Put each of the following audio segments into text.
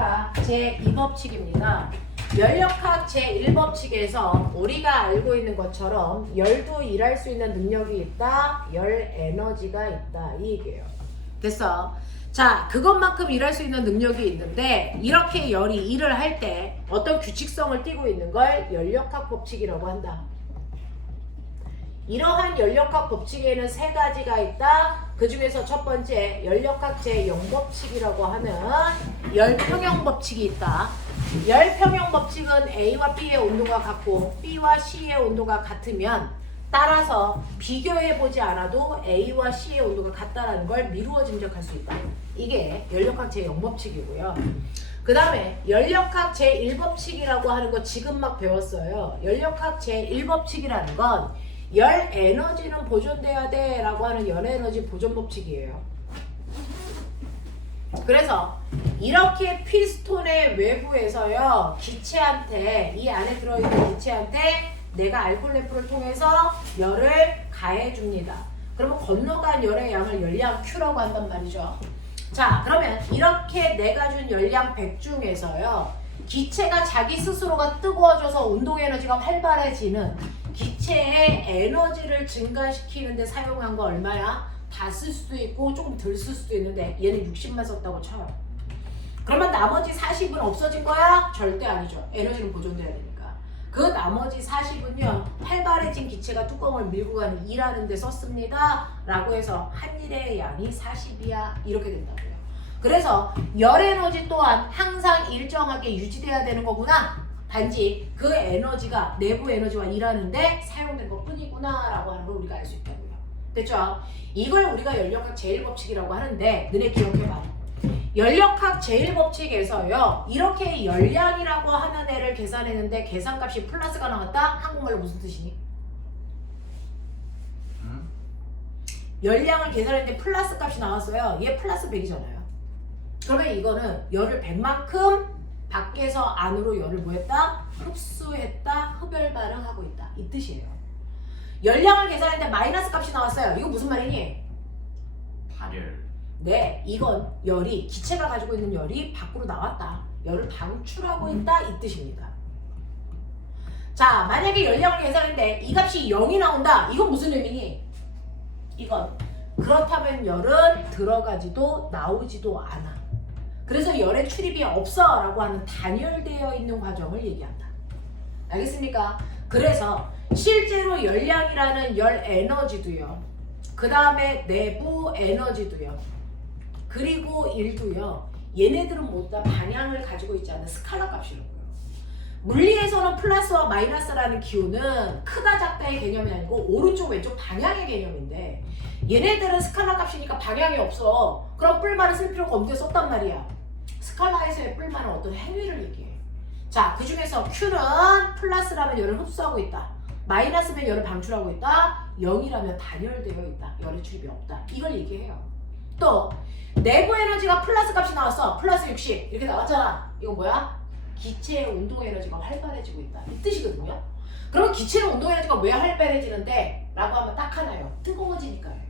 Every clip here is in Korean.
연력학 제2법칙입니다. 연력학 제1법칙에서 우리가 알고 있는 것처럼 열도 일할 수 있는 능력이 있다, 열 에너지가 있다, 이 얘기예요. 됐어? 자, 그것만큼 일할 수 있는 능력이 있는데 이렇게 열이 일을 할 때 어떤 규칙성을 띠고 있는 걸 연력학 법칙이라고 한다. 이러한 연력학 법칙에는 세 가지가 있다. 그 중에서 첫 번째 연력학 제0법칙이라고 하는 열평형 법칙이 있다. 열평형 법칙은 A와 B의 온도가 같고 B와 C의 온도가 같으면 따라서 비교해보지 않아도 A와 C의 온도가 같다는 걸 미루어 짐작할 수 있다. 이게 연력학 제0법칙이고요. 그 다음에 연력학 제1법칙이라고 하는 거 지금 막 배웠어요. 연력학 제1법칙이라는 건 열 에너지는 보존돼야 돼 라고 하는 열 에너지 보존 법칙이에요. 그래서 이렇게 피스톤의 외부에서요, 기체한테, 이 안에 들어있는 기체한테 내가 알콜 램프를 통해서 열을 가해줍니다. 그러면 건너간 열의 양을 열량 Q라고 한단 말이죠. 자, 그러면 이렇게 내가 준 열량 100 중에서요, 기체가 자기 스스로가 뜨거워져서 운동 에너지가 활발해지는 기체의 에너지를 증가시키는데 사용한 거 얼마야? 다 쓸 수도 있고 조금 덜 쓸 수도 있는데 얘는 60만 썼다고 쳐요. 그러면 나머지 40은 없어진 거야? 절대 아니죠. 에너지는 보존돼야 되니까. 그 나머지 40은요, 활발해진 기체가 뚜껑을 밀고 가는 일하는 데 썼습니다 라고 해서 한 일의 양이 40이야 이렇게 된다고요. 그래서 열 에너지 또한 항상 일정하게 유지돼야 되는 거구나. 단지 그 에너지가 내부 에너지와 일하는데 사용된 것 뿐이구나 라고 하는 걸 우리가 알 수 있다고요. 됐죠? 이걸 우리가 연력학 제1법칙이라고 하는데 너네 기억해봐. 연력학 제1법칙에서요, 이렇게 열량이라고 하는 애를 계산했는데 계산값이 플러스가 나왔다? 한국말로 무슨 뜻이니? 열량을 계산했는데 플러스 값이 나왔어요. 얘 플러스 100이잖아요. 그러면 이거는 열을 100만큼 밖에서 안으로 열을 뭐했다? 흡수했다, 흡열 반응하고 있다. 이 뜻이에요. 열량을 계산했는데 마이너스 값이 나왔어요. 이거 무슨 말이니? 발열. 네, 이건 열이, 기체가 가지고 있는 열이 밖으로 나왔다. 열을 방출하고 있다. 이 뜻입니다. 자, 만약에 열량을 계산했는데 이 값이 0이 나온다. 이건 무슨 의미니? 이건 그렇다면 열은 들어가지도 나오지도 않아. 그래서 열의 출입이 없어 라고 하는 단열되어 있는 과정을 얘기한다. 알겠습니까? 그래서 실제로 열량이라는 열 에너지도요, 그 다음에 내부 에너지도요, 그리고 일도요, 얘네들은 모두 다 방향을 가지고 있지 않은 스칼라 값이라고요. 물리에서는 플러스와 마이너스라는 기호는 크다 작다의 개념이 아니고 오른쪽 왼쪽 방향의 개념인데 얘네들은 스칼라 값이니까 방향이 없어. 그럼 뿔만을 쓸 필요가 없는데 썼단 말이야. 스칼라에서의 뿔만은 어떤 행위를 얘기해. 자, 그 중에서 Q는 플러스라면 열을 흡수하고 있다, 마이너스면 열을 방출하고 있다, 0이라면 단열되어 있다, 열의 출입이 없다, 이걸 얘기해요. 또 내부 에너지가 플러스 값이 나왔어. 플러스 60 이렇게 나왔잖아. 이거 뭐야? 기체의 운동 에너지가 활발해지고 있다, 이 뜻이거든요. 그러면 기체의 운동 에너지가 왜 활발해지는데? 라고 하면 딱 하나요. 뜨거워지니까요.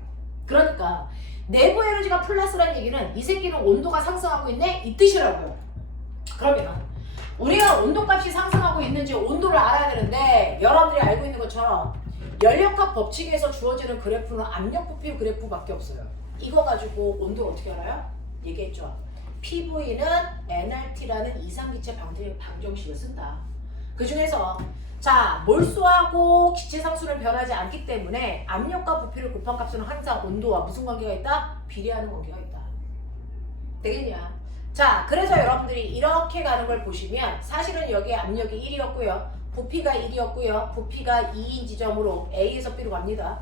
그러니까 내부 에너지가 플러스라는 얘기는 이 새끼는 온도가 상승하고 있네? 이 뜻이라고요. 그러면 우리가 온도값이 상승하고 있는지 온도를 알아야 되는데 여러분들이 알고 있는 것처럼 연력학 법칙에서 주어지는 그래프는 압력 부피 그래프밖에 없어요. 이거 가지고 온도를 어떻게 알아요? 얘기했죠. PV는 nRT라는 이상기체 방정식을 쓴다. 그 중에서 자, 몰수하고 기체 상수는 변하지 않기 때문에 압력과 부피를 곱한 값은 항상 온도와 무슨 관계가 있다? 비례하는 관계가 있다. 되겠냐? 자, 그래서 여러분들이 이렇게 가는 걸 보시면 사실은 여기에 압력이 1이었고요. 부피가 1이었고요. 부피가 2인 지점으로 A에서 B로 갑니다.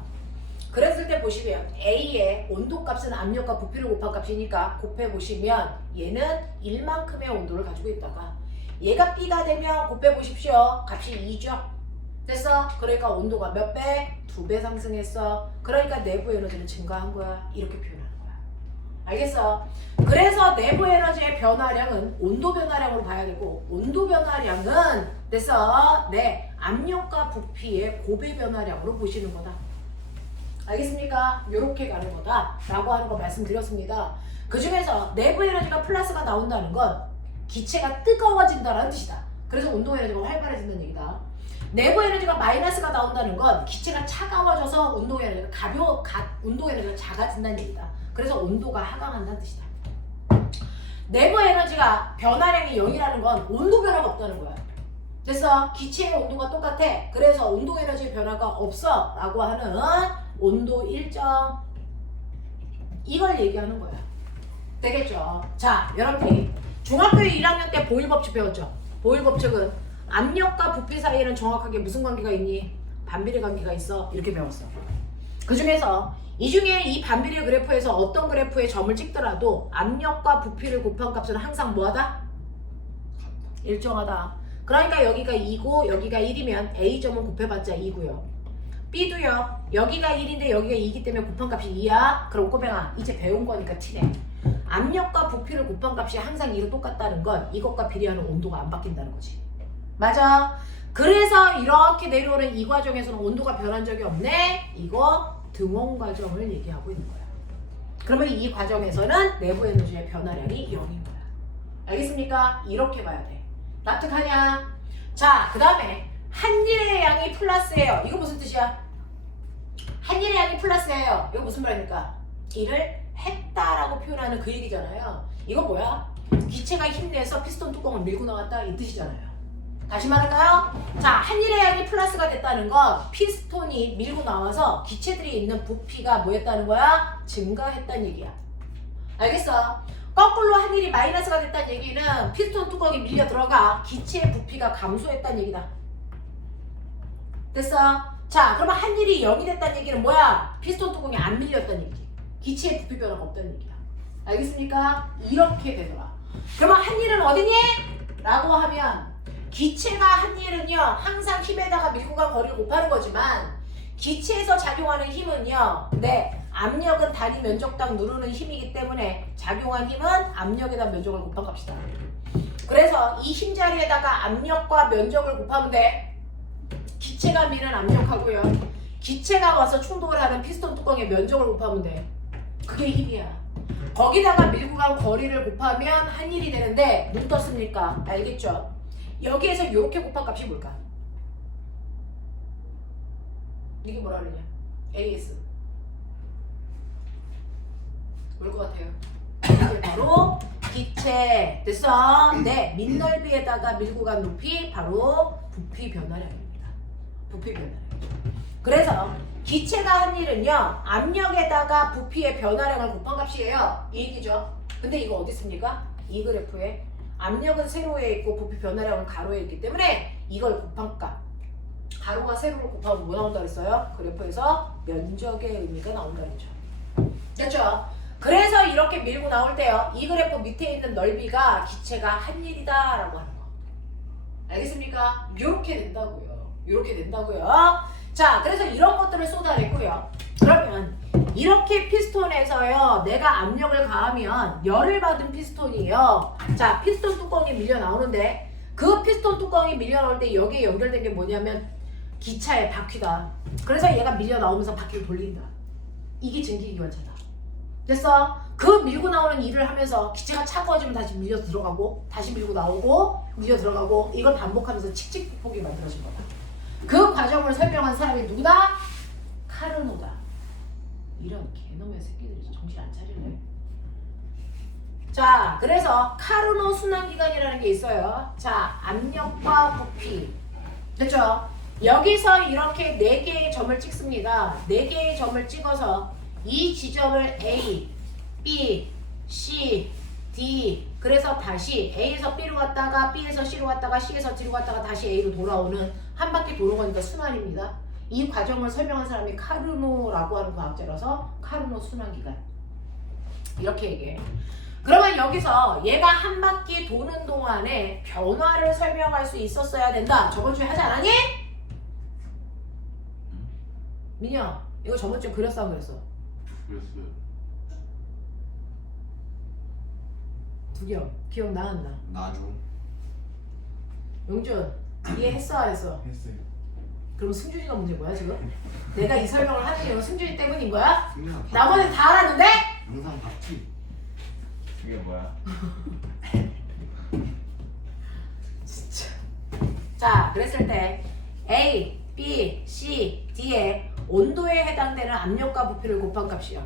그랬을 때 보시면 A의 온도값은 압력과 부피를 곱한 값이니까 곱해보시면 얘는 1만큼의 온도를 가지고 있다가 얘가 B가 되면 곱해보십시오. 값이 2죠. 됐어? 그러니까 온도가 몇 배? 2배 상승했어. 그러니까 내부 에너지는 증가한 거야. 이렇게 표현하는 거야. 알겠어? 그래서 내부 에너지의 변화량은 온도 변화량으로 봐야 되고 온도 변화량은 됐어? 네, 압력과 부피의 곱의 변화량으로 보시는 거다. 알겠습니까? 이렇게 가는 거다 라고 하는 거 말씀드렸습니다. 그 중에서 내부 에너지가 플러스가 나온다는 건 기체가 뜨거워진다는 뜻이다. 그래서 운동 에너지가 활발해진다는 얘기다. 내부 에너지가 마이너스가 나온다는 건 기체가 차가워져서 운동 에너지가 운동 에너지가 작아진다는 얘기다. 그래서 온도가 하강한다는 뜻이다. 내부 에너지가 변화량이 0이라는 건 온도 변화가 없다는 거야. 됐어? 기체의 온도가 똑같아. 그래서 운동 에너지의 변화가 없어 라고 하는 온도 일정, 이걸 얘기하는 거야. 되겠죠? 자, 여러분들이 중학교 1학년 때 보일 법칙 배웠죠? 보일 법칙은 압력과 부피 사이에는 정확하게 무슨 관계가 있니? 반비례 관계가 있어. 이렇게 배웠어. 그 중에서 이 중에 이 반비례 그래프에서 어떤 그래프에 점을 찍더라도 압력과 부피를 곱한 값은 항상 뭐하다? 일정하다. 그러니까 여기가 2고 여기가 1이면 A점은 곱해봤자 2고요. B도요. 여기가 1인데 여기가 2이기 때문에 곱한 값이 2야. 그럼 꼬맹아 이제 배운 거니까 티네. 압력과 부피를 곱한 값이 항상 2로 똑같다는 건 이것과 비례하는 온도가 안 바뀐다는 거지. 맞아. 그래서 이렇게 내려오는 이 과정에서는 온도가 변한 적이 없네. 이거 등원 과정을 얘기하고 있는 거야. 그러면 이 과정에서는 내부 에너지의 변화량이 0인 거야. 알겠습니까? 이렇게 봐야 돼. 납득하냐? 자, 그 다음에 한일의 양이 플러스예요. 이거 무슨 뜻이야? 한일의 양이 플러스예요. 이거 무슨 말입니까? 일을 했다라고 표현하는 그 얘기잖아요. 이거 뭐야? 기체가 힘내서 피스톤 뚜껑을 밀고 나왔다 이 뜻이잖아요. 다시 말할까요? 자, 한일의 양이 플러스가 됐다는 건 피스톤이 밀고 나와서 기체들이 있는 부피가 뭐였다는 거야? 증가했다는 얘기야. 알겠어? 거꾸로 한일이 마이너스가 됐다는 얘기는 피스톤 뚜껑이 밀려 들어가 기체의 부피가 감소했다는 얘기다. 됐어? 자, 그러면 한일이 0이 됐다는 얘기는 뭐야? 피스톤 뚜껑이 안 밀렸다는 얘기지. 기체의 부피 변화가 없다는 얘기야. 알겠습니까? 이렇게 되더라. 그러면 한일은 어디니? 라고 하면 기체가 한일은요 항상 힘에다가 밀고 간 거리를 곱하는 거지만 기체에서 작용하는 힘은요 압력은 단위 면적당 누르는 힘이기 때문에 작용한 힘은 압력에다 면적을 곱한 값이다. 그래서 이 힘 자리에다가 압력과 면적을 곱하면 돼. 기체가 미는 압력하고요 기체가 와서 충돌을 하는 피스톤 뚜껑의 면적을 곱하면 돼. 그게 힘이야. 거기다가 밀고 간 거리를 곱하면 한일이 되는데 눈 떴습니까? 알겠죠? 여기에서 이렇게 곱한 값이 뭘까? 이게 뭐라 그러냐? AS 뭘 것 같아요? 이게 바로 기체. 됐어? 네, 민넓이에다가 밀고 간 높이 바로 부피 변화량입니다. 부피 변화량이죠. 그래서 기체가 한 일은요 압력에다가 부피의 변화량을 곱한 값이에요. 이 얘기죠. 근데 이거 어디 있습니까? 이 그래프에 압력은 세로에 있고 부피 변화량은 가로에 있기 때문에 이걸 곱한 값, 가로가 세로를 곱하면 뭐 나온다 그랬어요? 그래프에서 면적의 의미가 나온다 그랬죠. 됐죠? 그래서 이렇게 밀고 나올 때요 이 그래프 밑에 있는 넓이가 기체가 한 일이다 라고 하는 거. 알겠습니까? 이렇게 된다고요. 이렇게 된다고요. 자, 그래서 이런 것들을 쏟아냈고요. 그러면 이렇게 피스톤에서요 내가 압력을 가하면 열을 받은 피스톤이에요. 자, 피스톤 뚜껑이 밀려 나오는데 그 피스톤 뚜껑이 밀려 나올 때 여기에 연결된 게 뭐냐면 기차의 바퀴다. 그래서 얘가 밀려 나오면서 바퀴를 돌린다. 이게 증기기관차다. 됐어? 그 밀고 나오는 일을 하면서 기체가 차가워지면 다시 밀려 들어가고 다시 밀고 나오고 밀려 들어가고 이걸 반복하면서 칙칙폭폭이 만들어진 거다. 그 과정을 설명한 사람이 누구다? 카르노다. 이런 개놈의 새끼들이 정신 안 차릴래? 자, 그래서 카르노 순환기관이라는 게 있어요. 자, 압력과 부피. 됐죠? 여기서 이렇게 4개의 점을 찍습니다. 4개의 점을 찍어서 이 지점을 A, B, C, D. 그래서 다시 A에서 B로 갔다가 B에서 C로 갔다가 C에서 D로 갔다가 다시 A로 돌아오는 한 바퀴 도는 거니까 순환입니다. 이 과정을 설명한 사람이 카르노라고 하는 과학자라서 카르노 순환기관. 이렇게 얘기해. 그러면 여기서 얘가 한 바퀴 도는 동안에 변화를 설명할 수 있었어야 된다. 저번 주에 하지 않았니? 민영, 이거 저번 주에 그렸어 안 그랬어? 그랬어요. 두경, 기억나 안 나? 나중. 용준, 이해했어 안 했어? 했어요. 그럼 승준이가 문제인 거야 지금? 내가 이 설명을 하는 이유는 승준이 때문인 거야? 영상 봤- 나머지 다 알았는데? 영상 봤지? 그게 뭐야? 자, 그랬을 때 A, B, C, D의 온도에 해당되는 압력과 부피를 곱한 값이요.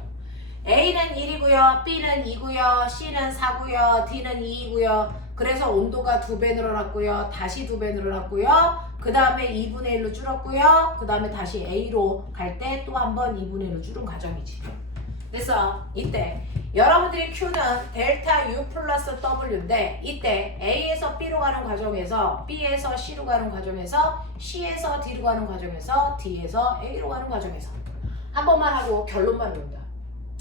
A는 1이고요, B는 2고요, C는 4고요, D는 2이고요. 그래서 온도가 2배 늘어났고요. 다시 2배 늘어났고요. 그 다음에 2분의 1로 줄었고요. 그 다음에 다시 A로 갈 때 또 한 번 2분의 1로 줄은 과정이지. 그래서 이때 여러분들이 Q는 델타 U 플러스 W인데 이때 A에서 B로 가는 과정에서 B에서 C로 가는 과정에서 C에서 D로 가는 과정에서 D에서 A로 가는 과정에서 한 번만 하고 결론만 외운다.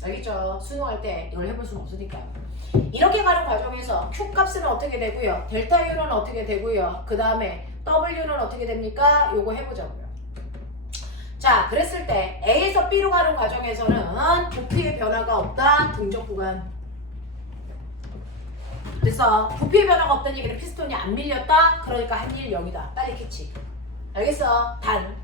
알겠죠? 수능할 때 이걸 해볼 수는 없으니까. 이렇게 가는 과정에서 Q 값은 어떻게 되고요? 델타 U는 어떻게 되고요? 그 다음에 W는 어떻게 됩니까? 요거 해보자고요. 자, 그랬을 때 A에서 B로 가는 과정에서는 부피의 변화가 없다. 등적 구간. 그래서 부피의 변화가 없다는 얘기는 피스톤이 안 밀렸다. 그러니까 한일 0이다. 빨리 캐치. 알겠어? 단.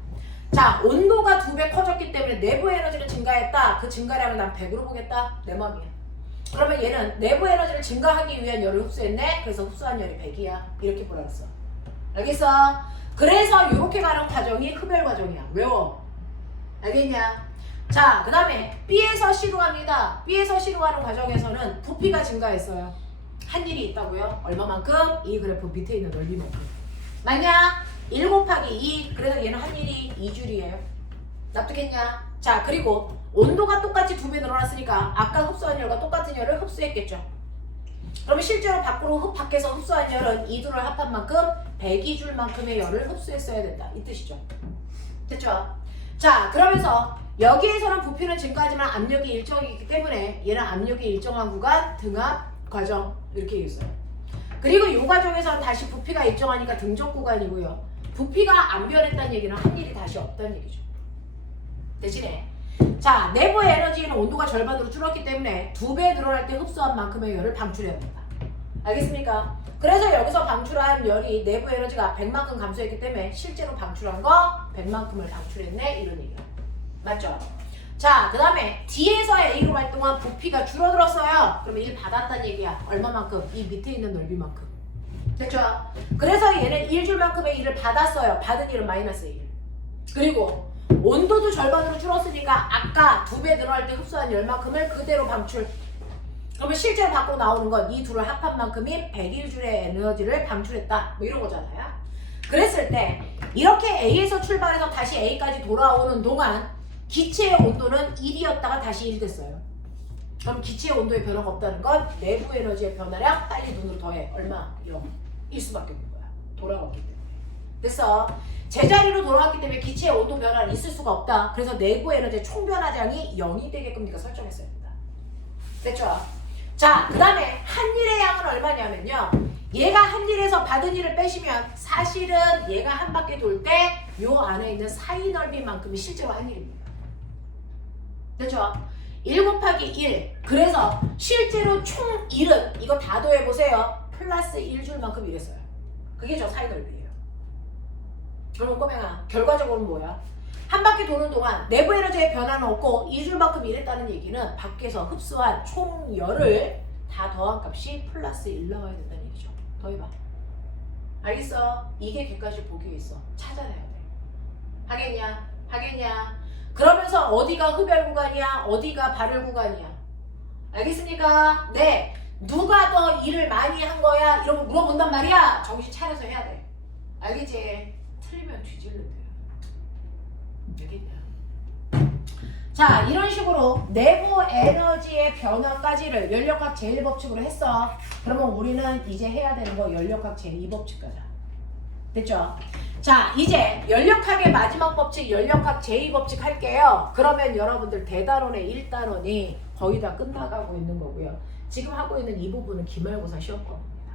자, 온도가 2배 커졌기 때문에 내부 에너지는 증가했다. 그 증가량을 난 100으로 보겠다. 내 맘이야. 그러면 얘는 내부 에너지를 증가하기 위한 열을 흡수했네. 그래서 흡수한 열이 100이야. 이렇게 보라랬어. 알겠어? 그래서 이렇게 가는 과정이 흡열 과정이야. 외워. 알겠냐? 자, 그 다음에 B에서 C로 갑니다. B에서 C로 가는 과정에서는 부피가 증가했어요. 한 일이 있다고요? 얼마만큼? 이 그래프 밑에 있는 넓이만큼. 맞냐? 1 곱하기 2. 그래서 얘는 한 일이 2줄이에요. 납득했냐? 자, 그리고 온도가 똑같이 2배 늘어났으니까 아까 흡수한 열과 똑같은 열을 흡수했겠죠. 그러면 실제로 밖에서 흡수한 열은 2두를 합한 만큼 102줄만큼의 열을 흡수했어야 된다. 이 뜻이죠. 됐죠? 자, 그러면서 여기에서는 부피는 증가하지만 압력이 일정이기 때문에 얘는 압력이 일정한 구간 등압 과정 이렇게 얘기했어요. 그리고 이 과정에서는 다시 부피가 일정하니까 등적 구간이고요. 부피가 안 변했다는 얘기는 한 일이 다시 없다는 얘기죠. 대신에 자, 내부의 에너지는 온도가 절반으로 줄었기 때문에 2배 늘어날 때 흡수한 만큼의 열을 방출해야 된다. 알겠습니까? 그래서 여기서 방출한 열이 내부 에너지가 100만큼 감소했기 때문에 실제로 방출한 거 100만큼을 방출했네. 이런 얘기야. 맞죠? 자, 그 다음에 D에서 A로 갈 동안 부피가 줄어들었어요. 그러면 1 받았다는 얘기야. 얼마만큼? 이 밑에 있는 넓이만큼. 됐죠? 그래서 얘는 1줄만큼의 1을 받았어요. 받은 1은 마이너스 1. 그리고 온도도 절반으로 줄었으니까 아까 2배 늘어날 때 흡수한 열만큼을 그대로 방출. 그러면 실제로 밖으로 나오는 건 이 둘을 합한 만큼인 101줄의 에너지를 방출했다. 뭐 이런 거잖아요. 그랬을 때 이렇게 A에서 출발해서 다시 A까지 돌아오는 동안 기체의 온도는 1이었다가 다시 1 됐어요. 그럼 기체의 온도에 변화가 없다는 건 내부 에너지의 변화량 빨리 눈으로 더해. 얼마? 0. 일 수밖에 없는 거야. 돌아왔기 때문에. 그래서 제자리로 돌아왔기 때문에 기체의 온도 변화는 있을 수가 없다. 그래서 내부 에너지의 총 변화량이 0이 되게끔 네가 설정했어야 된다. 됐죠? 자, 그 다음에 한일의 양은 얼마냐면요. 얘가 한일에서 받은 일을 빼시면 사실은 얘가 한 바퀴 돌 때 요 안에 있는 사이 넓이만큼이 실제로 한일입니다. 됐죠? 1 곱하기 1. 그래서 실제로 총 1은 이거 다 더해보세요. 플러스 1줄만큼 이랬어요. 그게 저 사이 넓이에요. 그러면 꼬맹아, 결과적으로는 뭐야? 한 바퀴 도는 동안 내부 에너지의 변화는 없고 2줄만큼 일했다는 얘기는 밖에서 흡수한 총 열을 다 더한 값이 플러스 1 나와야 된다는 얘기죠. 더해봐. 알겠어? 이게 객관식 보기에 있어. 찾아내야 돼. 하겠냐? 하겠냐? 그러면서 어디가 흡열 구간이야? 어디가 발열 구간이야? 알겠습니까? 네. 누가 더 일을 많이 한 거야? 이런 거 물어본단 말이야. 정신 차려서 해야 돼. 알겠지? 틀리면 뒤질는데. 알겠냐? 자, 이런 식으로 내부 에너지의 변화까지를 연력학 제1법칙으로 했어. 그러면 우리는 이제 해야 되는 거 연력학 제2법칙 가자. 됐죠? 자, 이제 연력학의 마지막 법칙 연력학 제2법칙 할게요. 그러면 여러분들 대단원의 1단원이 거의 다 끝나가고 있는 거고요. 지금 하고 있는 이 부분은 기말고사 시험범입니다.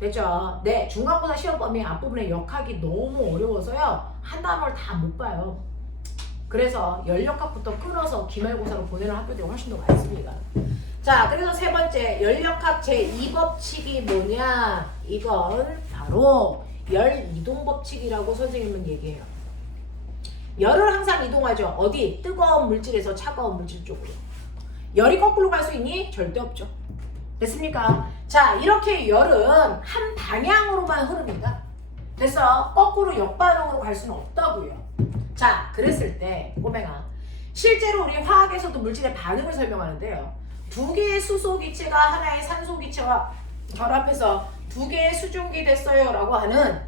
됐죠? 네, 중간고사 시험범위 앞부분에 역학이 너무 어려워서요. 한 단원을 다 못 봐요. 그래서 연력학부터 끊어서 기말고사로 보내는 학교들이 훨씬 더 많습니다. 자, 그래서 세 번째 연력학 제2법칙이 뭐냐? 이건 바로 열 이동 법칙이라고 선생님은 얘기해요. 열을 항상 이동하죠. 어디? 뜨거운 물질에서 차가운 물질 쪽으로. 열이 거꾸로 갈 수 있니? 절대 없죠. 됐습니까? 자, 이렇게 열은 한 방향으로만 흐릅니다. 됐어? 거꾸로 역반응으로 갈 수는 없다고요. 자, 그랬을 때 꼬맹아, 실제로 우리 화학에서도 물질의 반응을 설명하는데요. 두 개의 수소기체가 하나의 산소기체와 결합해서 두 개의 수증기 됐어요 라고 하는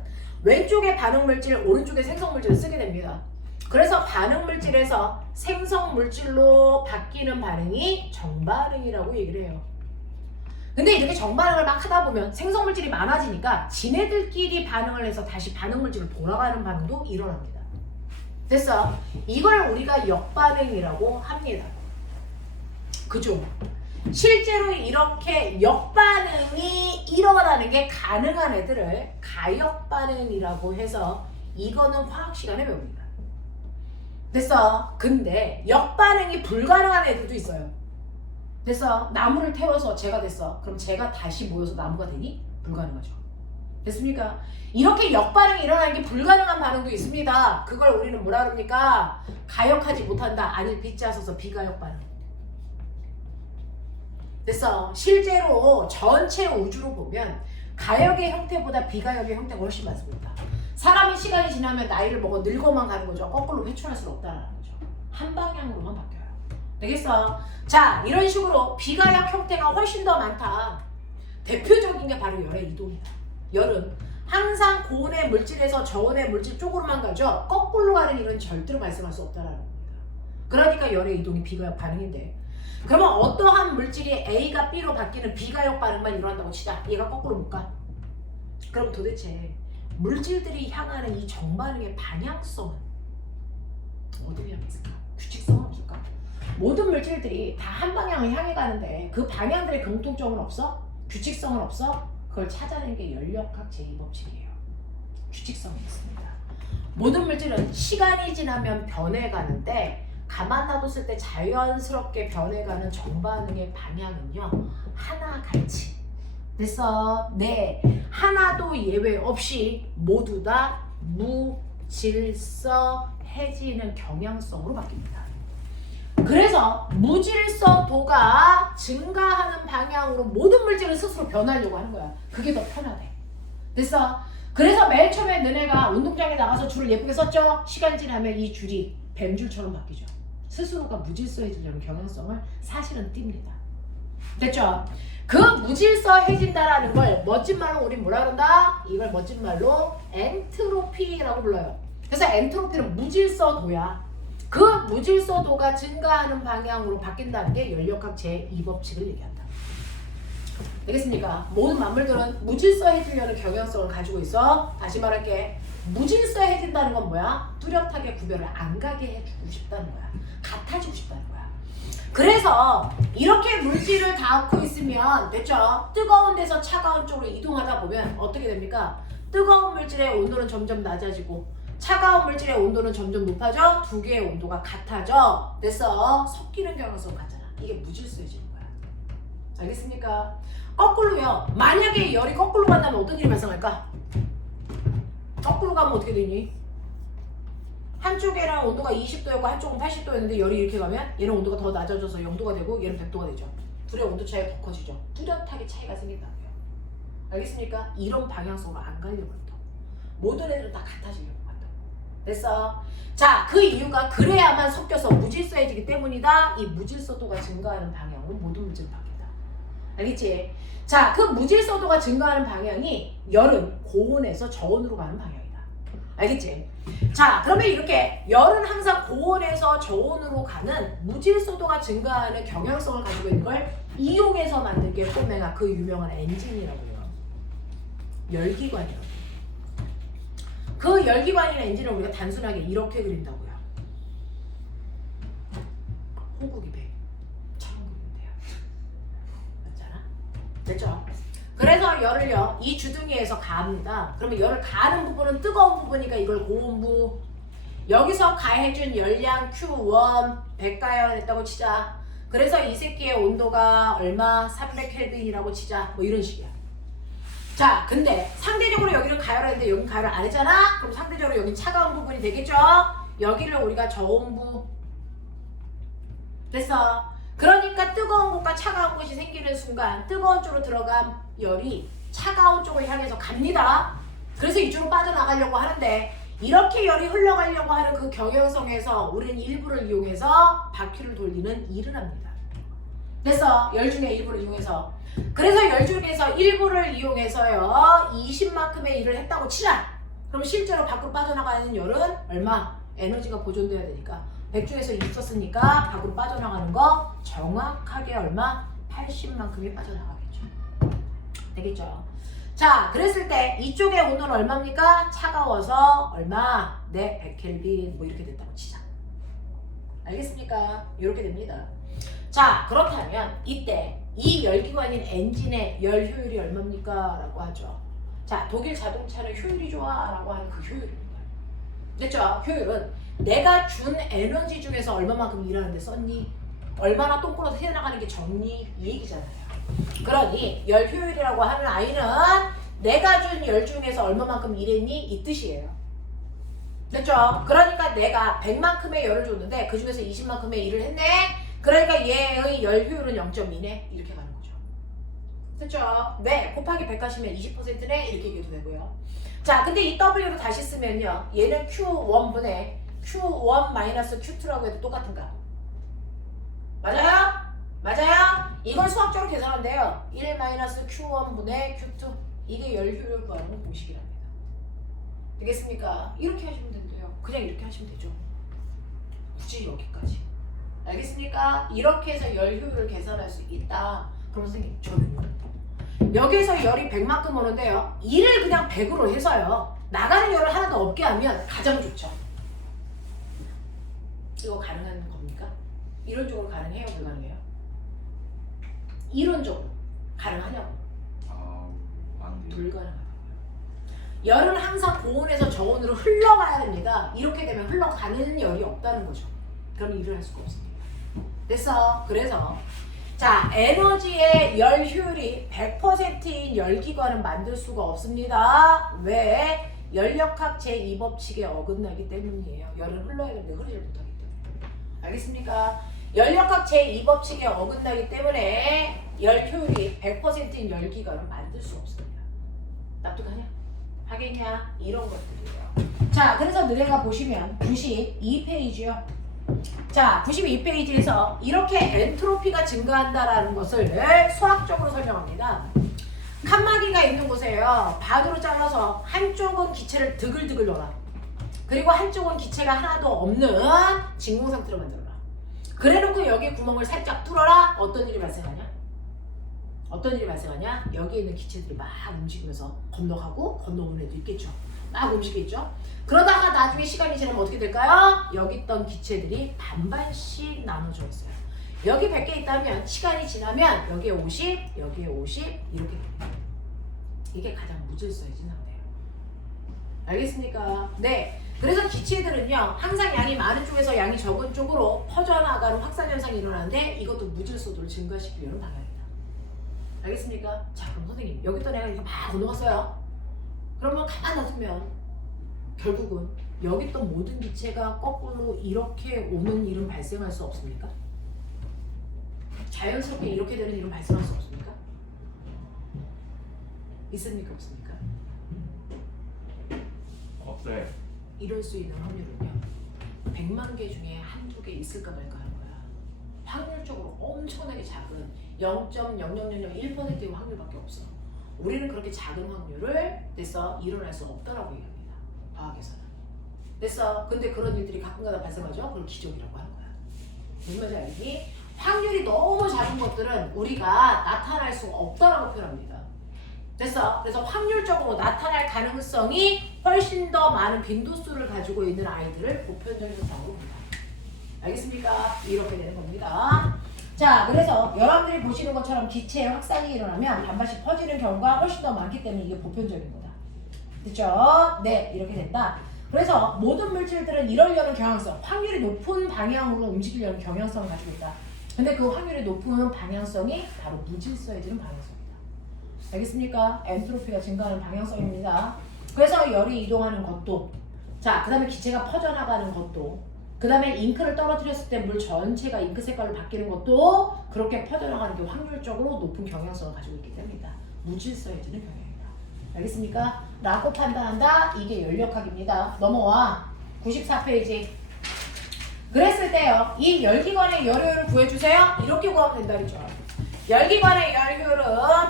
왼쪽의 반응물질, 오른쪽의 생성물질을 쓰게 됩니다. 그래서 반응물질에서 생성물질로 바뀌는 반응이 정반응이라고 얘기를 해요. 근데 이렇게 정반응을 막 하다 보면 생성물질이 많아지니까 지네들끼리 반응을 해서 다시 반응물질로 돌아가는 반응도 일어납니다. 됐어? 이걸 우리가 역반응이라고 합니다. 그죠? 실제로 이렇게 역반응이 일어나는 게 가능한 애들을 가역반응이라고 해서 이거는 화학 시간에 배웁니다. 됐어? 근데 역반응이 불가능한 애들도 있어요. 됐어? 나무를 태워서 재가 됐어. 그럼 재가 다시 모여서 나무가 되니? 불가능하죠. 됐습니까? 이렇게 역반응이 일어나는 게 불가능한 반응도 있습니다. 그걸 우리는 뭐라 그럽니까? 가역하지 못한다. 아닐 빗자 써서 비가역 반응. 됐어? 실제로 전체 우주로 보면 가역의 형태보다 비가역의 형태가 훨씬 많습니다. 사람이 시간이 지나면 나이를 먹어 늙어만 가는 거죠. 거꾸로 회춘할 수는 없다는 거죠. 한 방향으로만 바뀌어요. 되겠어? 자, 이런 식으로 비가역 형태가 훨씬 더 많다. 대표적인 게 바로 열의 이동이다. 열은 항상 고온의 물질에서 저온의 물질 쪽으로만 가죠. 거꾸로 가는 일은 절대로 발생할 수 없다는 겁니다. 그러니까 열의 이동이 비가역 반응인데, 그러면 어떠한 물질이 A가 B로 바뀌는 비가역 반응만 일어난다고 치자. 얘가 거꾸로 못 가. 그럼 도대체 물질들이 향하는 이 정반응의 방향성은 어디에 있을까? 규칙성은 없을까? 모든 물질들이 다 한 방향을 향해 가는데 그 방향들의 공통점은 없어? 규칙성은 없어? 그걸 찾아낸 게 연력학 제2법칙이에요. 규칙성이 있습니다. 모든 물질은 시간이 지나면 변해가는데 가만 놔뒀을 때 자연스럽게 변해가는 정반응의 방향은요, 하나같이. 됐어? 네. 하나도 예외 없이 모두 다 무질서해지는 경향성으로 바뀝니다. 그래서 무질서도가 증가하는 방향으로 모든 물질을 스스로 변하려고 하는 거야. 그게 더 편하대. 됐어? 그래서 맨 처음에 너네가 운동장에 나가서 줄을 예쁘게 섰죠? 시간 지나면 이 줄이 뱀줄처럼 바뀌죠. 스스로가 무질서해지려는 경향성을 사실은 띱니다. 됐죠? 그 무질서해진다라는 걸 멋진 말로 우린 뭐라 그런다? 이걸 멋진 말로 엔트로피라고 불러요. 그래서 엔트로피는 무질서도야. 그 무질서도가 증가하는 방향으로 바뀐다는 게 연력학 제2법칙을 얘기한다. 되겠습니까? 모든 만물들은 무질서해지려는 경향성을 가지고 있어. 다시 말할게. 무질서해진다는 건 뭐야? 뚜렷하게 구별을 안 가게 해주고 싶다는 거야. 같아지고 싶다는 거야. 그래서 이렇게 물질을 닿고 있으면, 됐죠? 뜨거운 데서 차가운 쪽으로 이동하다 보면 어떻게 됩니까? 뜨거운 물질의 온도는 점점 낮아지고 차가운 물질의 온도는 점점 높아져. 두 개의 온도가 같아져. 됐어? 섞이는 경향성 같잖아. 이게 무질서해지는 거야. 알겠습니까? 거꾸로요. 만약에 열이 거꾸로 간다면 어떤 일이 발생할까? 거꾸로 가면 어떻게 되니? 한쪽에는 온도가 20도였고 한쪽은 80도였는데 열이 이렇게 가면 얘는 온도가 더 낮아져서 0도가 되고 얘는 100도가 되죠. 둘의 온도 차이가 더 커지죠. 뚜렷하게 차이가 생긴다고요. 알겠습니까? 이런 방향성으로 안 가려고 한다. 모든 애들은 다 같아지려고 한다. 됐어? 자, 그 이유가 그래야만 섞여서 무질서해지기 때문이다. 이 무질서도가 증가하는 방향으로 모든 물질을 바뀐다. 알겠지? 자, 그 무질서도가 증가하는 방향이 열은 고온에서 저온으로 가는 방향이다. 알겠지? 자, 그러면 이렇게 열은 항상 고온에서 저온으로 가는 무질서도가 증가하는 경향성을 가지고 있는 걸 이용해서 만든 게 꼬맹아 그 유명한 엔진이라고요. 열기관이라고. 그 열기관이나 엔진을 우리가 단순하게 이렇게 그린다고요. 호국이 배처럼 그리면 돼요. 맞잖아? 됐죠? 그래서 열을요, 이 주둥이에서 가합니다. 그러면 열을 가하는 부분은 뜨거운 부분이니까 이걸 고온부. 여기서 가해준 열량 Q1 100가열 했다고 치자. 그래서 이 새끼의 온도가 얼마? 300켈빈이라고 치자. 뭐 이런 식이야. 자, 근데 상대적으로 여기를 가열했는데 여긴 가열을 안 했잖아? 그럼 상대적으로 여긴 차가운 부분이 되겠죠? 여기를 우리가 저온부. 됐어? 그러니까 뜨거운 곳과 차가운 곳이 생기는 순간 뜨거운 쪽으로 들어간 열이 차가운 쪽을 향해서 갑니다. 그래서 이쪽으로 빠져나가려고 하는데 이렇게 열이 흘러가려고 하는 그 경향성에서 우리는 일부를 이용해서 바퀴를 돌리는 일을 합니다. 그래서 열 중에 일부를 이용해서 그래서 열 중에서 일부를 이용해서요 20만큼의 일을 했다고 치자. 그럼 실제로 밖으로 빠져나가는 열은 얼마? 에너지가 보존돼야 되니까 100 중에서 6 썼으니까 밖으로 빠져나가는 거 정확하게 얼마? 80만큼이 빠져나가겠죠. 되겠죠? 자, 그랬을 때 이쪽에 온도는 얼마입니까? 차가워서 얼마? 네, 100켈빈 뭐 이렇게 됐다고 치자. 알겠습니까? 이렇게 됩니다. 자, 그렇다면 이때 이 열기관인 엔진의 열 효율이 얼마입니까? 라고 하죠. 자, 독일 자동차는 효율이 좋아 라고 하는 그 효율입니다. 됐죠? 효율은 내가 준 에너지 중에서 얼마만큼 일하는데 썼니? 얼마나 똥꾸러서 새어나가는 게 적니? 이 얘기잖아요. 그러니 열 효율이라고 하는 아이는 내가 준 열 중에서 얼마만큼 일했니? 이 뜻이에요. 됐죠? 그러니까 내가 100만큼의 열을 줬는데 그 중에서 20만큼의 일을 했네? 그러니까 얘의 열 효율은 0.2네? 이렇게 가는 거죠. 됐죠? 네, 곱하기 100 하시면 20%네? 이렇게 얘기해도 되고요. 자, 근데 이 W를 다시 쓰면요. 얘는 Q1분의 Q1-Q2라고 해도 똑같은가? 맞아요? 맞아요? 이건 수학적으로 계산하면 돼요. 1-Q1분의 Q2 이게 열 효율 구하는 공식이랍니다. 되겠습니까? 이렇게 하시면 된대요. 그냥 이렇게 하시면 되죠. 굳이 여기까지. 알겠습니까? 이렇게 해서 열 효율을 계산할 수 있다. 그럼 선생님 저는요. 여기에서 열이 100만큼 오는데요. 일을 그냥 100으로 해서요. 나가는 열을 하나도 없게 하면 가장 좋죠. 이거 가능한 겁니까? 이론적으로 가능해요? 불가능해요? 이론적으로 가능하냐고? 안 돼요. 불가능하다고요. 열은 항상 고온에서 저온으로 흘러가야 됩니다. 이렇게 되면 흘러가는 열이 없다는 거죠. 그럼 일을 할 수가 없습니다. 됐어. 그래서 자, 에너지의 열 효율이 100%인 열기관은 만들 수가 없습니다. 왜? 열역학 제2법칙에 어긋나기 때문이에요. 열은 흘러야 되는데 흐르질 못하기 때문에. 알겠습니까? 열역학 제2법칙에 어긋나기 때문에 열 효율이 100%인 열기관은 만들 수 없습니다. 납득하냐? 하겠냐? 이런 것들이에요. 자, 그래서 너네가 보시면 92페이지요. 자, 92페이지에서 이렇게 엔트로피가 증가한다라는 것을 수학적으로 설명합니다. 칸막이가 있는 곳에요. 반으로 잘라서 한쪽은 기체를 드글드글 넣어라. 그리고 한쪽은 기체가 하나도 없는 진공 상태로 만들어라. 그래놓고 여기 구멍을 살짝 뚫어라. 어떤 일이 발생하냐? 어떤 일이 발생하냐? 여기에 있는 기체들이 막 움직이면서 건너가고 건너오는 애도 있겠죠. 막 움직이겠죠. 그러다가 나중에 시간이 지나면 어떻게 될까요? 여기 있던 기체들이 반반씩 나눠져 있어요. 여기 100개 있다면 시간이 지나면 여기에 50, 여기에 50 이렇게 됩니다. 이게 가장 무질서해진 상태예요. 알겠습니까? 네. 그래서 기체들은요 항상 양이 많은 쪽에서 양이 적은 쪽으로 퍼져나가는 확산 현상이 일어나는데 이것도 무질서도를 증가시키기 위한 방향입니다. 알겠습니까? 자, 그럼 선생님 여기 있던 애가 이렇게 막 건너갔어요. 그러면 가만 놔두면 결국은 여기 있던 모든 기체가 거꾸로 이렇게 오는 일은 발생할 수 없습니까? 자연스럽게 이렇게 되는 일은 발생할 수 없습니까? 있습니까? 없습니까? 없어요. 이럴 수 있는 확률은요 100만 개 중에 한두 개 있을까 말까 하는 거야. 확률적으로 엄청나게 작은 0.0001%의 확률밖에 없어. 우리는 그렇게 작은 확률을 됐어 일어날 수 없다라고 얘기합니다. 과학에서는. 됐어. 근데 그런 일들이 가끔가다 발생하죠. 그걸 기적이라고 하는 거야. 무슨 말인지 알겠니? 확률이 너무 작은 것들은 우리가 나타날 수 없다라고 표현합니다. 됐어. 그래서 확률적으로 나타날 가능성이 훨씬 더 많은 빈도수를 가지고 있는 아이들을 보편적인 현상으로 봅니다. 알겠습니까? 이렇게 되는 겁니다. 자, 그래서 여러분들이 보시는 것처럼 기체의 확산이 일어나면 반반씩 퍼지는 경우가 훨씬 더 많기 때문에 이게 보편적인 거다. 됐죠? 네, 이렇게 된다. 그래서 모든 물질들은 이러려는 경향성, 확률이 높은 방향으로 움직이려는 경향성을 가지고 있다. 근데 그 확률이 높은 방향성이 바로 무질서해지는 방향성입니다. 알겠습니까? 엔트로피가 증가하는 방향성입니다. 그래서 열이 이동하는 것도, 자, 그 다음에 기체가 퍼져나가는 것도, 그 다음에 잉크를 떨어뜨렸을 때 물 전체가 잉크 색깔로 바뀌는 것도 그렇게 퍼져나가는 게 확률적으로 높은 경향성을 가지고 있기 때문이다. 무질서해지는 경향이다. 알겠습니까? 라고 판단한다. 이게 열역학입니다. 넘어와. 94페이지. 그랬을 때요. 이 열기관의 열효율을 구해주세요. 이렇게 구하면 된다 그랬죠. 열기관의 열효율은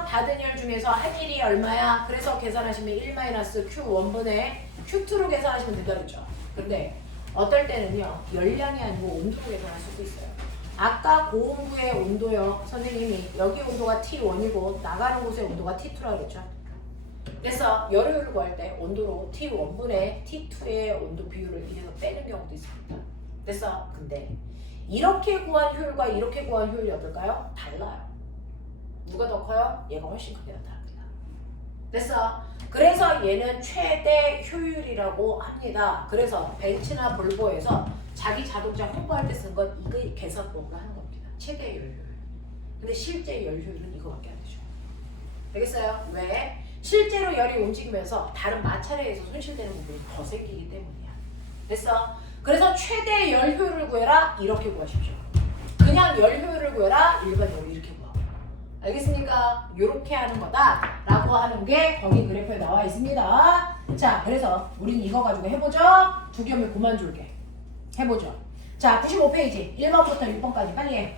받은 열 중에서 한 일이 얼마야? 그래서 계산하시면 1-Q1분의 Q2로 계산하시면 된다 그랬죠. 근데 어떨 때는요. 열량이 아니고 온도로 계산할 수도 있어요. 아까 고온부의 온도요. 선생님이 여기 온도가 T1이고 나가는 곳의 온도가 T2라고 그랬죠. 그래서 열효율을 구할 때 온도로 T1분의 T2의 온도 비율을 이래서 빼는 경우도 있습니다. 그래서 근데 이렇게 구한 효율과 이렇게 구한 효율이 어떨까요? 달라요. 누가 더 커요? 얘가 훨씬 크게 나타납니다. 그래서 얘는 최대 효율이라고 합니다. 그래서 벤츠나 볼보에서 자기 자동차 홍보할 때 쓴 건 이거 계산법으로 하는 겁니다. 최대 열효율. 근데 실제 열효율은 이거밖에 안 되죠. 되겠어요? 왜? 실제로 열이 움직이면서 다른 마찰에 의해서 손실되는 부분이 더 생기기 때문이야. 그래서 최대 열 효율을 구해라. 이렇게 구하십시오. 그냥 열 효율을 구해라. 일반적으로 이렇게 구하고. 알겠습니까? 이렇게 하는 거다 라고 하는 게 거기 그래프에 나와 있습니다. 자, 그래서 우린 이거 가지고 해보죠. 두 겸을 그만 줄게. 해보죠. 자, 95페이지 1번부터 6번까지 빨리 해.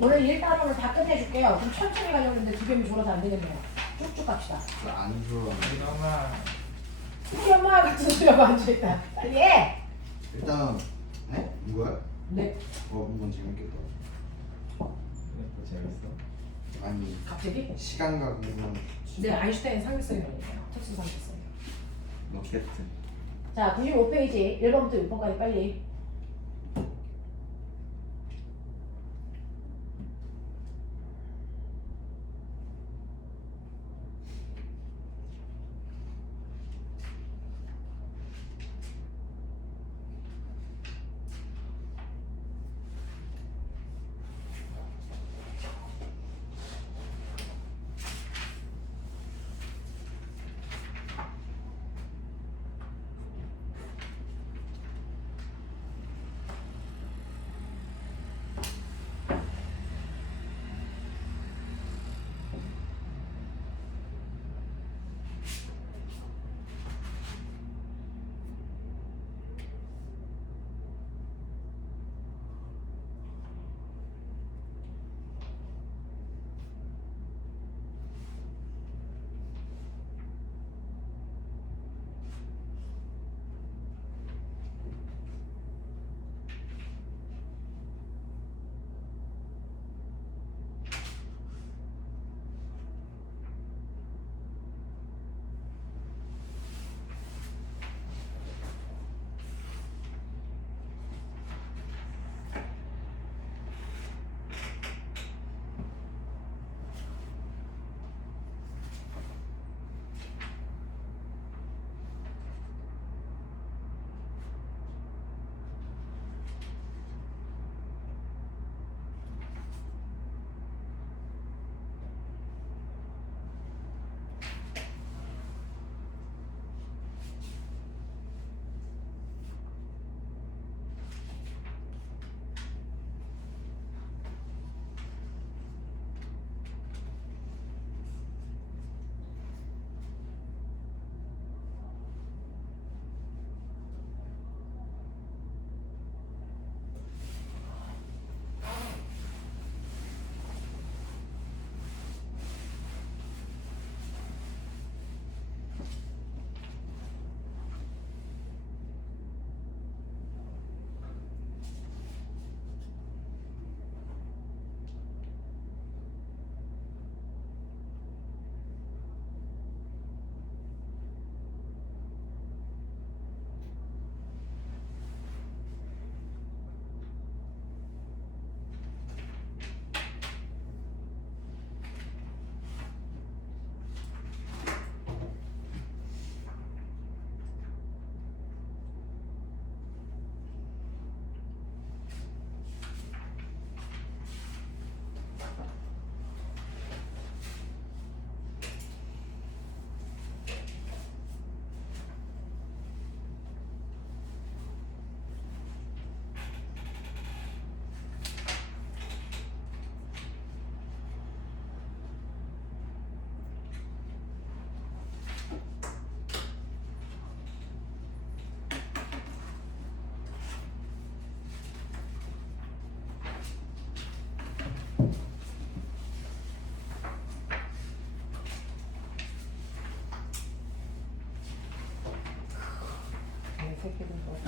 오늘 1단원을 다 끝내줄게요. 좀 천천히 가려고 했는데 두 겸이 줄어서 안 되겠네요. 쭉쭉 갑시다. 안 좋아. 그나마 우리 엄마 같은 소리하고 앉아있다. 빨리 해. 일단 에? 이거야? 네. 이건 재밌겠다. 재밌어. 아니 갑자기? 시간 가기만. 네, 아인슈타인 상대성이라니까요. 특수 상대성. 로켓. 자, 95페이지 1번부터 6번까지 빨리. 어떻게든 그렇고.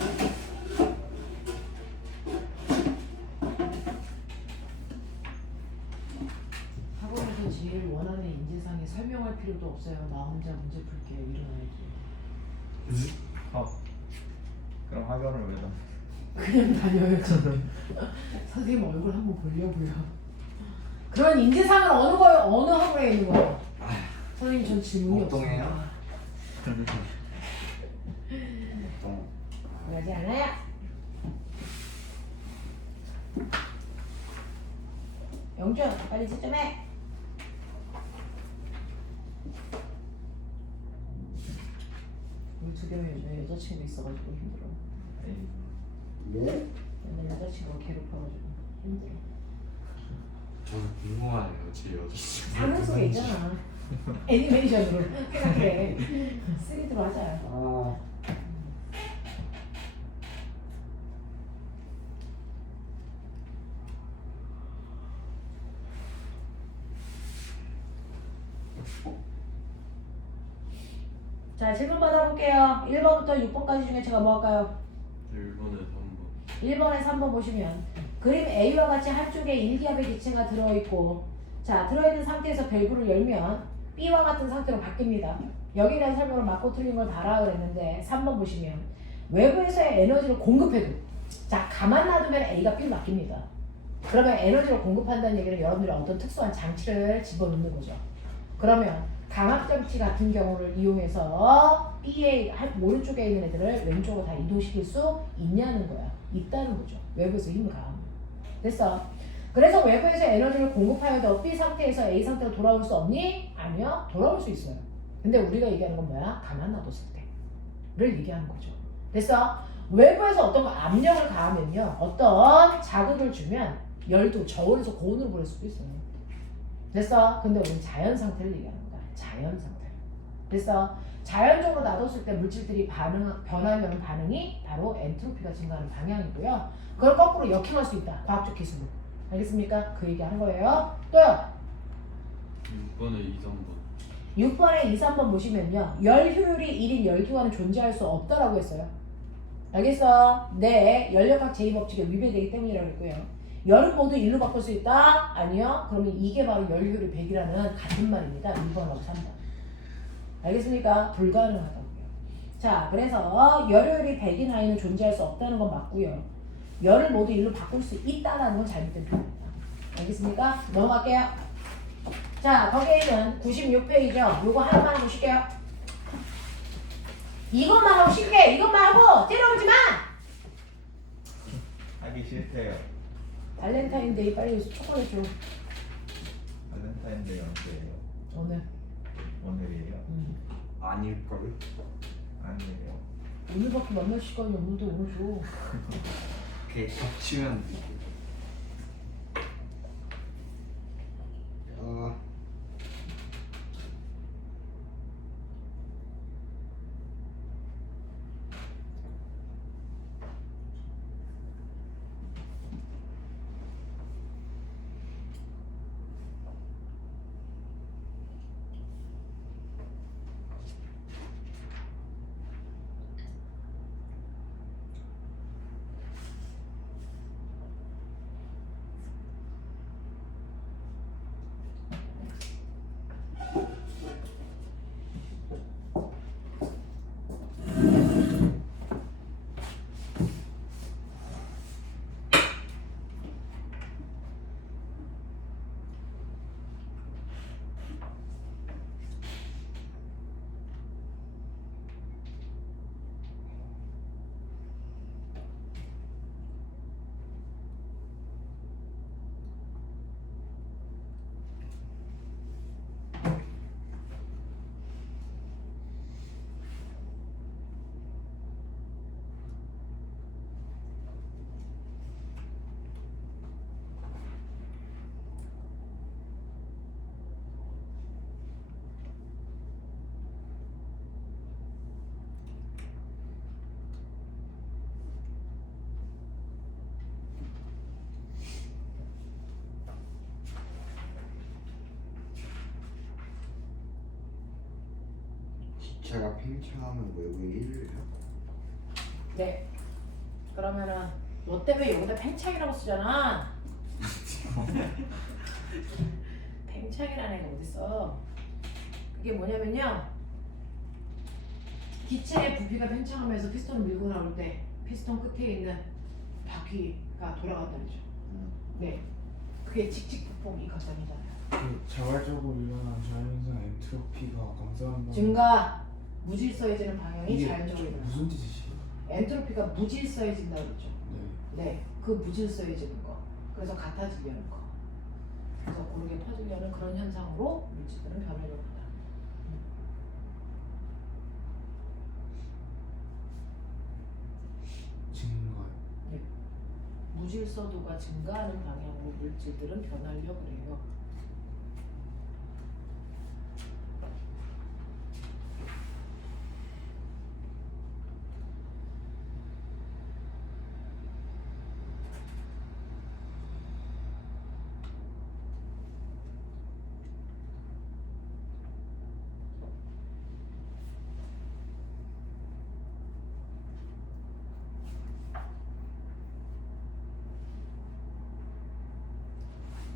학원에서 제일 원하는 인재상에 설명할 필요도 없어요. 나 혼자 문제 풀게요. 일어나야지. 그럼 학원을 왜 다? 그냥 다녀요. 선생님 얼굴 한번 보려고요. 그런 인재상을 어느 학원에 있는 거예요? 선생님 전 질문이 엉뚱해요? 없습니다. 그러지 않아요. 영준 빨리 채점해. 우리 두 개면 요즘에 여자친구 있어가지고 힘들어. 네? 맨날 여자친구가 괴롭혀가지고 힘들어. 저는 궁금하네요. 제 여자친구. 사는 속에 있잖아. 애니메이션으로 생각해. 3D로 하자. 아. 자, 질문 받아볼게요. 1번부터 6번까지 중에 제가 뭐 할까요? 1번에 3번. 1번에 3번 보시면 그림 A와 같이 한쪽에 일기압의 기체가 들어있고, 자, 들어있는 상태에서 밸브를 열면 B와 같은 상태로 바뀝니다. 여기에 대한 설명을 맞고 틀린 걸 봐라 그랬는데 3번 보시면 외부에서의 에너지를 공급해도, 자, 가만 놔두면 A가 B로 바뀝니다. 그러면 에너지를 공급한다는 얘기는 여러분들이 어떤 특수한 장치를 집어넣는 거죠. 그러면 강압장치 같은 경우를 이용해서 B의 오른쪽에 있는 애들을 왼쪽으로 다 이동시킬 수 있냐는 거야. 있다는 거죠. 외부에서 힘을 가하면. 됐어. 그래서 외부에서 에너지를 공급하여도 B 상태에서 A 상태로 돌아올 수 없니? 아니요. 돌아올 수 있어요. 근데 우리가 얘기하는 건 뭐야? 가만 놔뒀을 때를 얘기하는 거죠. 됐어? 외부에서 어떤 압력을 가하면요, 어떤 자극을 주면 열도 저온에서 고온으로 보낼 수도 있어요. 됐어? 근데 우리는 자연 상태를 얘기하는 거다. 자연 상태. 됐어? 자연적으로 놔뒀을 때 물질들이 변하면 반응이 바로 엔트로피가 증가하는 방향이고요. 그걸 거꾸로 역행할 수 있다. 과학적 기술로. 알겠습니까? 그 얘기 하는 거예요. 또요. 6번에 2, 3번. 6번에 2, 3번 보시면요. 열 효율이 1인 열기와는 존재할 수 없다라고 했어요. 알겠어? 네. 연력학 제2법칙에 위배되기 때문이라고 했고요. 열은 모두 1로 바꿀 수 있다? 아니요. 그러면 이게 바로 열 효율이 100이라는 같은 말입니다. 2번하고 3번. 알겠습니까? 불가능하다고요. 자, 그래서 열 효율이 100인 아이는 존재할 수 없다는 건 맞고요. 열을 모두 1로 바꿀 수 있다는 건 잘못된 표현입니다. 알겠습니까? 넘어갈게요. 자, 거기에 있는 96페이지요. 요거 하나만 보실게요. 이것만 하고 쉽게, 이것만 하고 때려오지 마! 하기 싫대요. 발렌타인데이 빨리 초콜릿 줘. 발렌타인데이 언제예요? 오늘. 오늘이에요? 아닐걸? 아니에요. 오늘밖에 만날 시간이 없는데 오늘 줘. 그게 겹치면 기체가 팽창하면 외부에 1이에요? 네. 그러면은 너 때문에 여기다 팽창이라고 쓰잖아. 팽창이라는 애가 어딨어? 그게 뭐냐면요. 기체의 부피가 팽창하면서 피스톤을 밀고 나올 때 피스톤 끝에 있는 바퀴가 돌아간다는 거죠. 네. 그게 칙칙폭폭 이각장이잖아요. 그 자발적으로 일어난 자연현상 엔트로피가 감소한다. 증가, 무질서해지는 방향이 이게 자연적으로 일어나. 무슨 뜻이지? 엔트로피가 무질서해진다고 그랬죠. 네. 네, 그 무질서해지는 거. 그래서 같아지려는 거. 그래서 고르게 퍼지려는 그런 현상으로 물질들은 변하려고 한다. 증가요. 네. 무질서도가 증가하는 방향으로 물질들은 변하려고 그래요.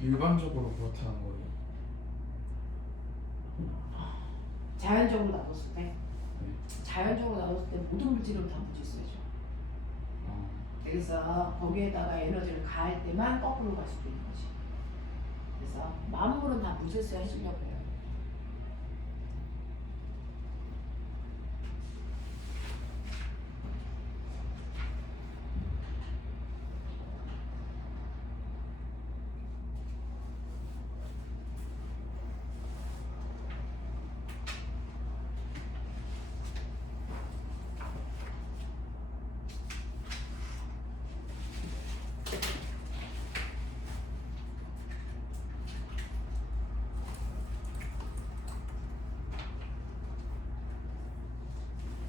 일반적으로 그렇다는 거예요. 자연적으로 놔뒀을 때, 네. 자연적으로 놔뒀을 때 모든 물질은 다 무질서해져. 아, 그래서 거기에다가 에너지를 가할 때만 거꾸로 갈 수도 있는 거지. 그래서 만물은 다 무질서해지려고 해요.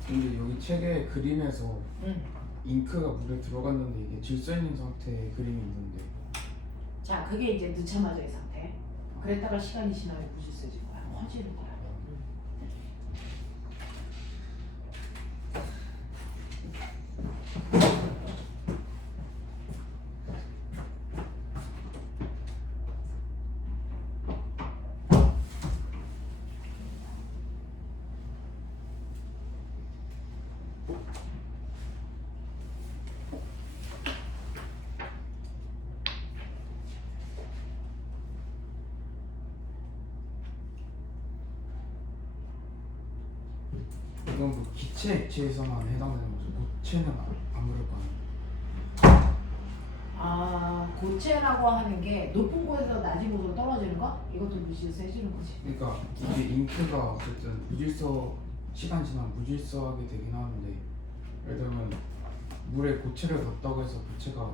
근데 여기 책의 그림에서 응. 잉크가 물에 들어갔는데 이게 질서 있는 상태의 그림이 있는데 자, 그게 이제 늦자마자의 상태. 그랬다가 시간이 지나면 무질서해진 거야. 커지는 거야. 이건 뭐 기체 액체에서만 해당되는 거죠. 고체는 안 그럴 거 아니에요. 아, 고체라고 하는 게 높은 곳에서 낮은 곳으로 떨어지는 거? 이것도 무질서해지는 거지. 그러니까 이게 잉크가 어쨌든 무질서 시간 지나면 무질서하게 되긴 하는데 예를 들면 물에 고체를 넣었다고 해서 고체가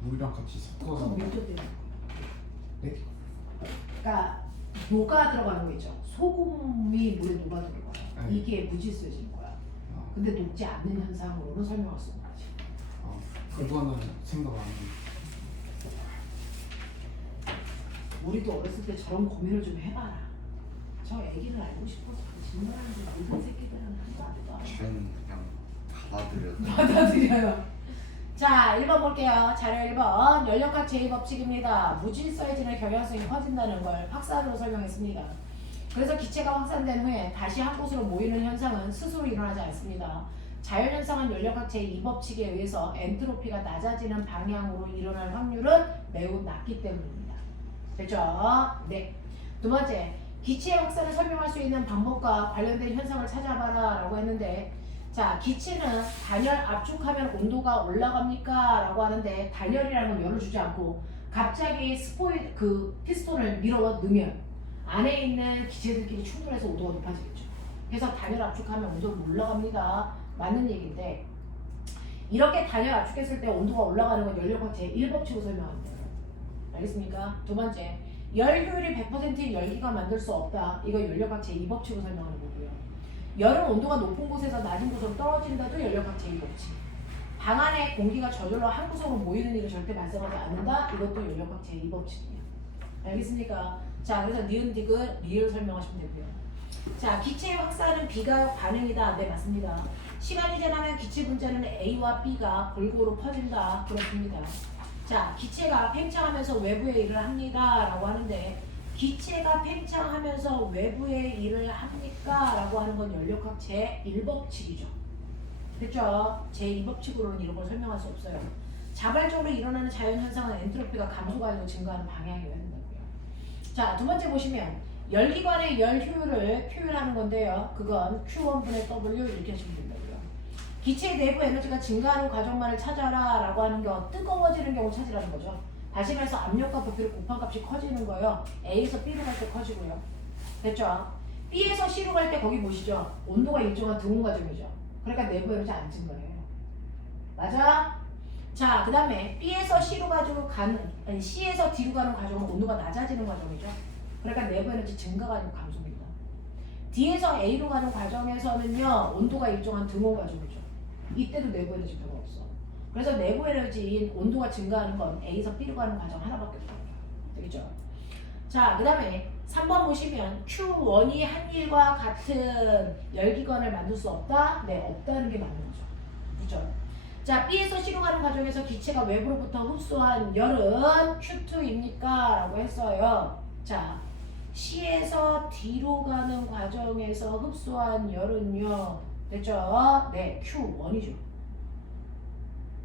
물이랑 같이 섞어서 그건 밀도 때문에. 네? 그러니까 녹아 들어가는 거 있죠. 소금이 물에 녹아드는 거야. 네. 이게 무질서해지는 거야. 아, 근데 녹지 않는 현상으로는 설명할 수 없는 거지. 그거는 생각 안 해요. 우리도 어렸을 때 저런 고민을 좀 해봐라. 저 애기를 알고 싶어서 질문하는 게 모든 새끼들은 한도 아니도 안 해. 쟤는 그냥 받아들여. 받아들여요. 자, 1번 볼게요. 자료 1번. 연력학 제2법칙입니다. 무질서해지는 경향성이 커진다는 걸 확산으로 설명했습니다. 그래서 기체가 확산된 후에 다시 한 곳으로 모이는 현상은 스스로 일어나지 않습니다. 자연현상은 연력학 제2법칙에 의해서 엔트로피가 낮아지는 방향으로 일어날 확률은 매우 낮기 때문입니다. 됐죠? 네. 두 번째, 기체의 확산을 설명할 수 있는 방법과 관련된 현상을 찾아봐라 라고 했는데, 자, 기체는 단열 압축하면 온도가 올라갑니까? 라고 하는데, 단열이라는 건 열을 주지 않고 갑자기 피스톤을 밀어 넣으면 안에 있는 기체들끼리 충돌해서 온도가 높아지겠죠. 그래서 단열 압축하면 온도가 올라갑니다. 맞는 얘기인데, 이렇게 단열 압축했을 때 온도가 올라가는 건 연력학 제1법칙으로 설명합니다. 알겠습니까? 두 번째, 열 효율이 100%인 열기가 만들 수 없다. 이거 연력학 제2법칙으로 설명하는 거고요. 열은 온도가 높은 곳에서 낮은 곳으로 떨어진다도 연력학 제2법칙. 방 안에 공기가 저절로 한 구석으로 모이는 일은 절대 발생하지 않는다. 이것도 연력학 제2법칙이에요. 알겠습니까? 자, 그래서 니은, 디귿, 리을 설명하시면 되고요. 자, 기체의 확산은 비가역 반응이다. 네, 맞습니다. 시간이 지나면 기체 분자는 A와 B가 골고루 퍼진다. 그렇습니다. 자, 기체가 팽창하면서 외부의 일을 합니다. 라고 하는데 기체가 팽창하면서 외부의 일을 합니까? 라고 하는 건 연력학 제1법칙이죠. 그렇죠? 제2법칙으로는 이런 걸 설명할 수 없어요. 자발적으로 일어나는 자연현상은 엔트로피가 감소가 아니고 증가하는 방향이어야 된다고요. 자, 두 번째 보시면 열기관의 열 효율을 표현하는 건데요. 그건 Q1분의 W 이렇게 하시면 된다고요. 기체 내부 에너지가 증가하는 과정만을 찾아라 라고 하는 게 뜨거워지는 경우 찾으라는 거죠. 다시 말해서 압력과 부피를 곱한 값이 커지는 거예요. A에서 B로 갈 때 커지고요. 됐죠? B에서 C로 갈 때 거기 보시죠. 온도가 일정한 등온 과정이죠. 그러니까 내부 에너지 안 증가해요. 맞아? 자, 그 다음에 B에서 C로 가지고 C에서 D로 가는 과정은 온도가 낮아지는 과정이죠. 그러니까 내부 에너지 증가가 아니고 감소입니다. D에서 A로 가는 과정에서는요, 온도가 일정한 등온 과정이죠. 이때도 내부 에너지 별로 없어. 그래서 내부 에너지인 온도가 증가하는 건 A에서 B로 가는 과정 하나밖에 없어요. 되겠죠? 자, 그 다음에 3번 보시면 Q1이 한 일과 같은 열기관을 만들 수 없다? 네, 없다는 게 맞는 거죠. 그렇죠? 자, B에서 C로 가는 과정에서 기체가 외부로부터 흡수한 열은 Q2입니까? 라고 했어요. 자, C에서 D로 가는 과정에서 흡수한 열은요, 됐죠? 네, Q1이죠.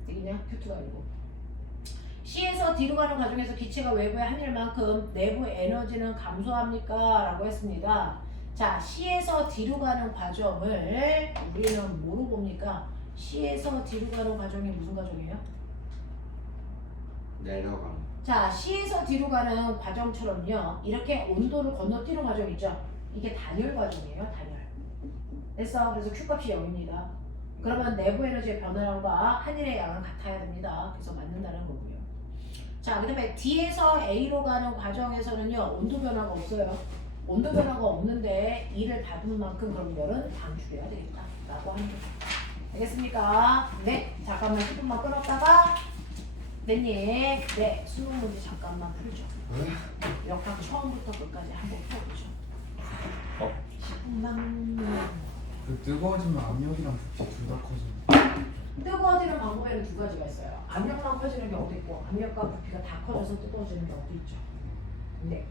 되겠냐? Q2가 아니고. C에서 D로 가는 과정에서 기체가 외부에 한일 만큼 내부 에너지는 감소합니까? 라고 했습니다. 자, C에서 D로 가는 과정을 우리는 뭐로 봅니까? C에서 D로 가는 과정이 무슨 과정이에요? 내려가는. 자, C에서 D로 가는 과정처럼요. 이렇게 온도를 건너뛰는 과정 있죠? 이게 단열 과정이에요. 단열. 됐어? 그래서 Q값이 0입니다. 그러면 내부 에너지의 변화량과 한일의 양은 같아야 됩니다. 그래서 맞는다는 거고요. 자, 그 다음에 D에서 A로 가는 과정에서는요. 온도 변화가 없어요. 온도 변화가 없는데 E를 받은 만큼 그럼 열은 방출해야 되겠다. 라고 하는 거죠. 알겠습니까? 네. 잠깐만 10분만 끊었다가 됐니? 네. 수능 문제 잠깐만 풀죠. 역학 처음부터 끝까지 한번 풀어보죠. 10분만. 그 뜨거워지면 압력이랑 부피 둘 다 커지는. 뜨거워지는 방법에는 두 가지가 있어요. 압력만 커지는 경우도 있고 압력과 부피가 다 커져서 뜨거워지는 경우도 있죠. 네.